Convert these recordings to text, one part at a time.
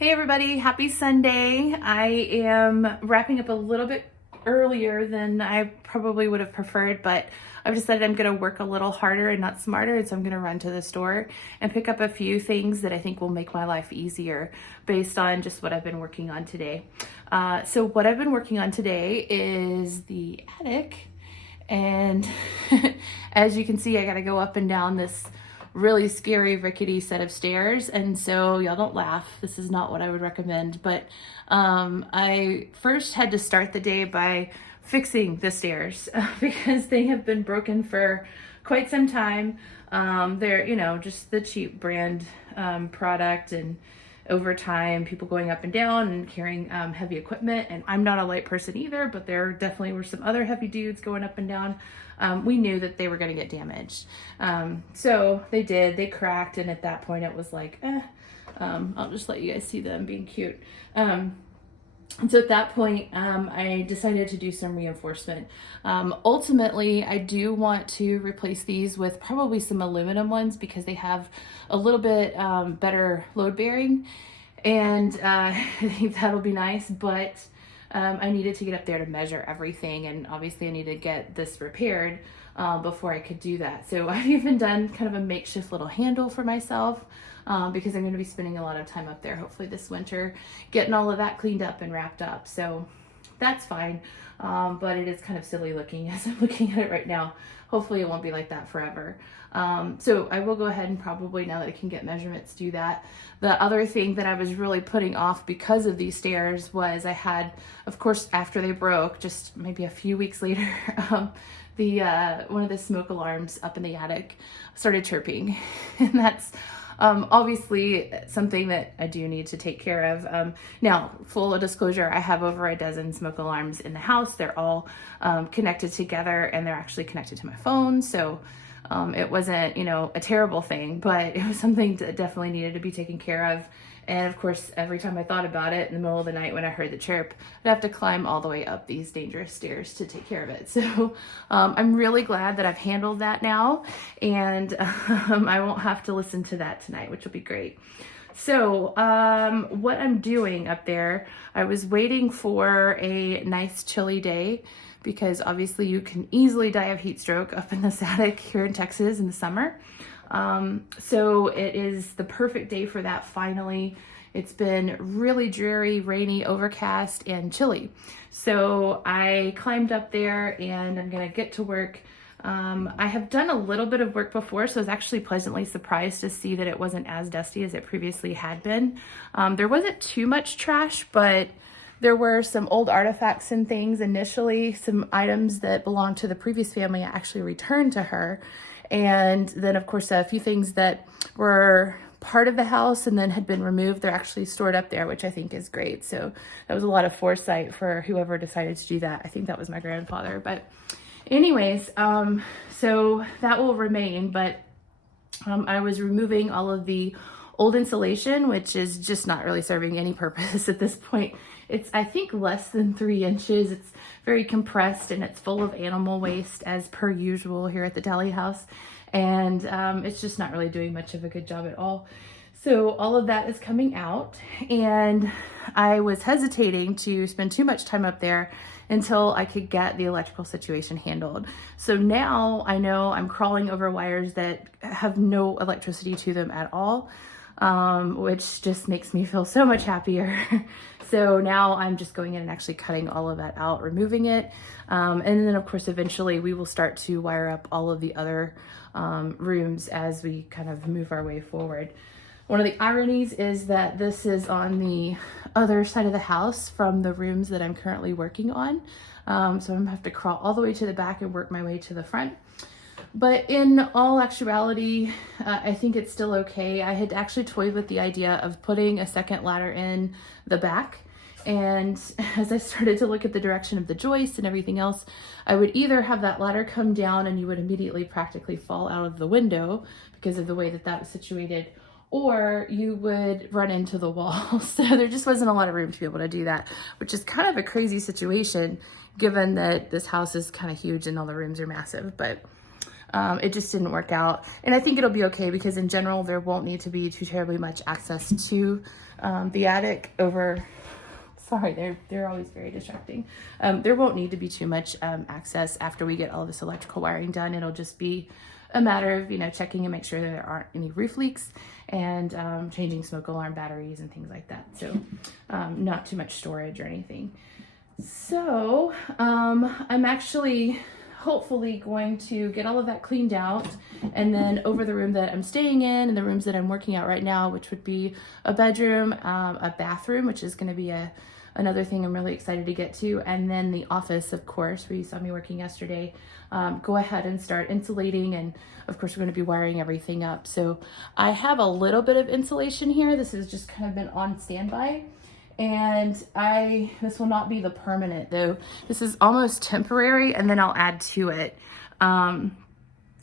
Hey everybody, happy Sunday. I am wrapping up a little bit earlier than I probably would have preferred, but I've decided I'm going to work a little harder and not smarter, and so I'm going to run to the store and pick up a few things that I think will make my life easier based on just what I've been working on today. So what I've been working on today is the attic, and as you can see, I got to go up and down this really scary rickety set of stairs, and so y'all don't laugh, this is not what I would recommend, but I first had to start the day by fixing the stairs because they have been broken for quite some time. They're, just the cheap brand product, and over time people going up and down and carrying heavy equipment, and I'm not a light person either, but there definitely were some other heavy dudes going up and down. We knew that they were going to get damaged. So they cracked, and at that point it was like, I'll just let you guys see them being cute. And so at that point, I decided to do some reinforcement. Ultimately, I do want to replace these with probably some aluminum ones because they have a little bit better load bearing, and I think that'll be nice, but I needed to get up there to measure everything, and obviously I needed to get this repaired before I could do that. So I've even done kind of a makeshift little handle for myself because I'm going to be spending a lot of time up there, hopefully this winter, getting all of that cleaned up and wrapped up. So that's fine, but it is kind of silly looking as I'm looking at it right now. Hopefully it won't be like that forever. So I will go ahead and probably, now that I can get measurements, do that. The other thing that I was really putting off because of these stairs was I had, of course, after they broke, just maybe a few weeks later, one of the smoke alarms up in the attic started chirping. And that's obviously something that I do need to take care of. Now, full disclosure, I have over a dozen smoke alarms in the house. They're all connected together, and they're actually connected to my phone. So it wasn't, a terrible thing, but it was something that definitely needed to be taken care of. And of course, every time I thought about it in the middle of the night when I heard the chirp, I'd have to climb all the way up these dangerous stairs to take care of it. So I'm really glad that I've handled that now, and I won't have to listen to that tonight, which will be great. So what I'm doing up there, I was waiting for a nice chilly day, because obviously you can easily die of heat stroke up in this attic here in Texas in the summer. So it is the perfect day for that finally. It's been really dreary, rainy, overcast, and chilly. So I climbed up there and I'm gonna get to work. I have done a little bit of work before, so I was actually pleasantly surprised to see that it wasn't as dusty as it previously had been. There wasn't too much trash, but there were some old artifacts and things initially, some items that belonged to the previous family I actually returned to her. And then of course a few things that were part of the house and then had been removed, they're actually stored up there, which I think is great. So that was a lot of foresight for whoever decided to do that. I think that was my grandfather. But anyways, so that will remain, but I was removing all of the old insulation, which is just not really serving any purpose at this point. It's, I think, less than 3 inches. It's very compressed, and it's full of animal waste as per usual here at the Dally house. And it's just not really doing much of a good job at all. So all of that is coming out, and I was hesitating to spend too much time up there until I could get the electrical situation handled. So now I know I'm crawling over wires that have no electricity to them at all, which just makes me feel so much happier. So now I'm just going in and actually cutting all of that out, removing it. And then of course, eventually we will start to wire up all of the other rooms as we kind of move our way forward. One of the ironies is that this is on the other side of the house from the rooms that I'm currently working on. So I'm gonna have to crawl all the way to the back and work my way to the front. But in all actuality, I think it's still okay. I had actually toyed with the idea of putting a second ladder in the back. And as I started to look at the direction of the joist and everything else, I would either have that ladder come down and you would immediately practically fall out of the window because of the way that that was situated, or you would run into the wall. So there just wasn't a lot of room to be able to do that, which is kind of a crazy situation given that this house is kind of huge and all the rooms are massive. But It just didn't work out. And I think it'll be okay because in general, there won't need to be too terribly much access to the attic over, sorry, they're always very distracting. There won't need to be too much access after we get all this electrical wiring done. It'll just be a matter of, you know, checking and make sure that there aren't any roof leaks and changing smoke alarm batteries and things like that. So not too much storage or anything. So I'm actually hopefully going to get all of that cleaned out, and then over the room that I'm staying in and the rooms that I'm working out right now, which would be a bedroom, a bathroom, which is going to be another thing I'm really excited to get to, and then the office, of course, where you saw me working yesterday, go ahead and start insulating, and of course we're going to be wiring everything up. So I have a little bit of insulation here. This has just kind of been on standby. And this will not be the permanent though. This is almost temporary, and then I'll add to it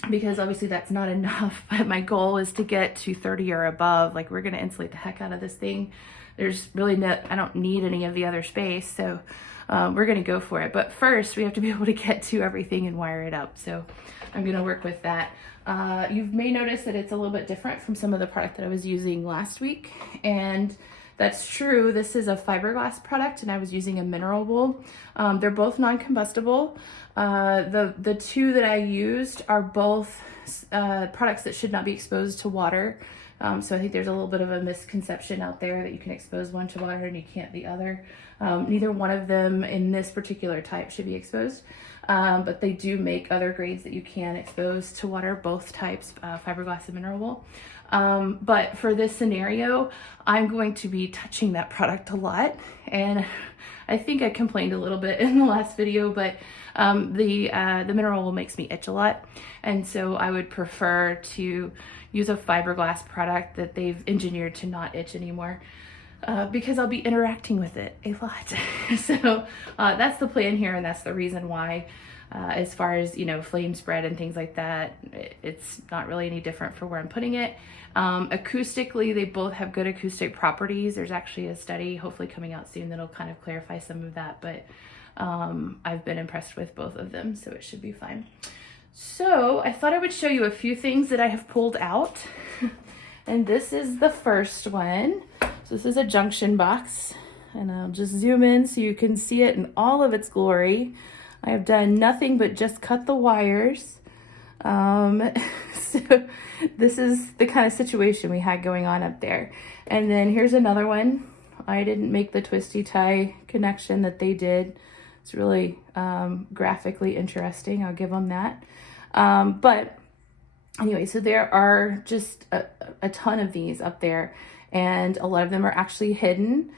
because obviously that's not enough. But my goal is to get to 30 or above. Like, we're gonna insulate the heck out of this thing. There's really I don't need any of the other space, so we're gonna go for it. But first, we have to be able to get to everything and wire it up. So I'm gonna work with that. You may notice that it's a little bit different from some of the product that I was using last week, and that's true. This is a fiberglass product, and I was using a mineral wool. They're both non-combustible. The two that I used are both products that should not be exposed to water. So I think there's a little bit of a misconception out there that you can expose one to water and you can't the other. Neither one of them in this particular type should be exposed, but they do make other grades that you can expose to water, both types, fiberglass and mineral wool. But for this scenario, I'm going to be touching that product a lot, and I think I complained a little bit in the last video, but the mineral wool makes me itch a lot, and so I would prefer to use a fiberglass product that they've engineered to not itch anymore, because I'll be interacting with it a lot. So that's the plan here, and that's the reason why. As far as, you know, flame spread and things like that, it's not really any different for where I'm putting it. Acoustically, they both have good acoustic properties. There's actually a study hopefully coming out soon that'll kind of clarify some of that, but I've been impressed with both of them, so it should be fine. So I thought I would show you a few things that I have pulled out. And this is the first one. So this is a junction box, and I'll just zoom in so you can see it in all of its glory. I have done nothing but just cut the wires. So this is the kind of situation we had going on up there. And then here's another one. I didn't make the twisty tie connection that they did. It's really graphically interesting. I'll give them that. But anyway, so there are just a ton of these up there, and a lot of them are actually hidden.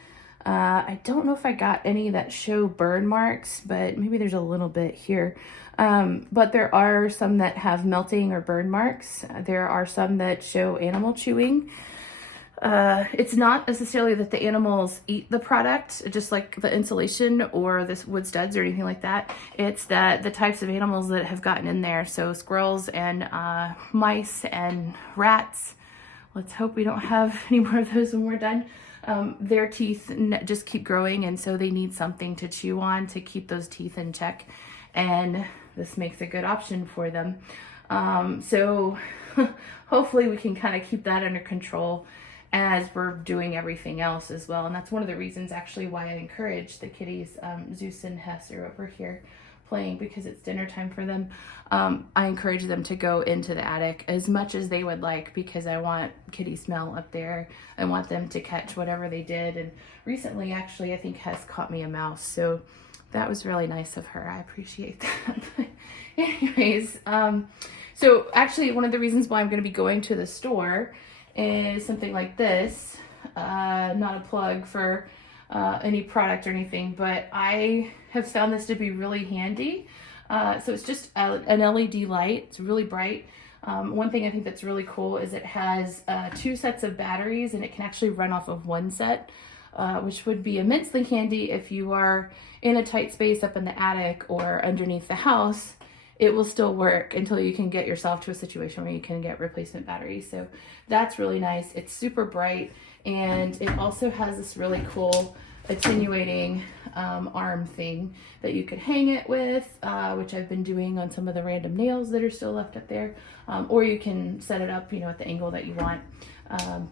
I don't know if I got any that show burn marks, but maybe there's a little bit here. But there are some that have melting or burn marks. There are some that show animal chewing. It's not necessarily that the animals eat the product, just like the insulation or this wood studs or anything like that. It's that the types of animals that have gotten in there. So squirrels and mice and rats. Let's hope we don't have any more of those when we're done. Their teeth just keep growing, and so they need something to chew on to keep those teeth in check, and this makes a good option for them. So hopefully we can kind of keep that under control as we're doing everything else as well. And that's one of the reasons actually why I encourage the kitties, Zeus and Hess are over here playing, because it's dinner time for them. I encourage them to go into the attic as much as they would like, because I want kitty smell up there. I want them to catch whatever they did. And recently, actually, I think Hess caught me a mouse. So that was really nice of her. I appreciate that. But anyways, so actually one of the reasons why I'm going to be going to the store is something like this. Not a plug for any product or anything, but I have found this to be really handy. So it's just an LED light. It's really bright. One thing I think that's really cool is it has 2 sets of batteries, and it can actually run off of one set, which would be immensely handy if you are in a tight space up in the attic or underneath the house. It will still work until you can get yourself to a situation where you can get replacement batteries. So that's really nice. It's super bright, and it also has this really cool attenuating arm thing that you could hang it with, which I've been doing on some of the random nails that are still left up there. Or you can set it up, you know, at the angle that you want.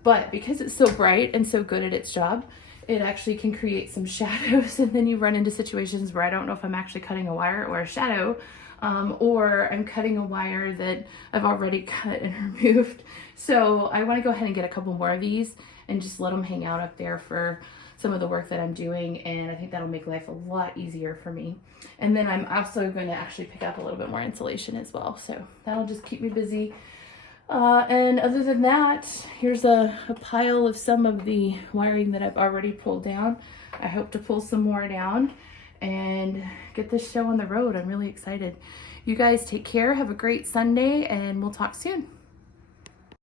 But because it's so bright and so good at its job, it actually can create some shadows, and then you run into situations where I don't know if I'm actually cutting a wire or a shadow, or I'm cutting a wire that I've already cut and removed. So I want to go ahead and get a couple more of these and just let them hang out up there for some of the work that I'm doing, and I think that'll make life a lot easier for me. And then I'm also going to actually pick up a little bit more insulation as well, so that'll just keep me busy. And other than that, here's a pile of some of the wiring that I've already pulled down. I hope to pull some more down and get this show on the road. I'm really excited. You guys take care, have a great Sunday, and we'll talk soon.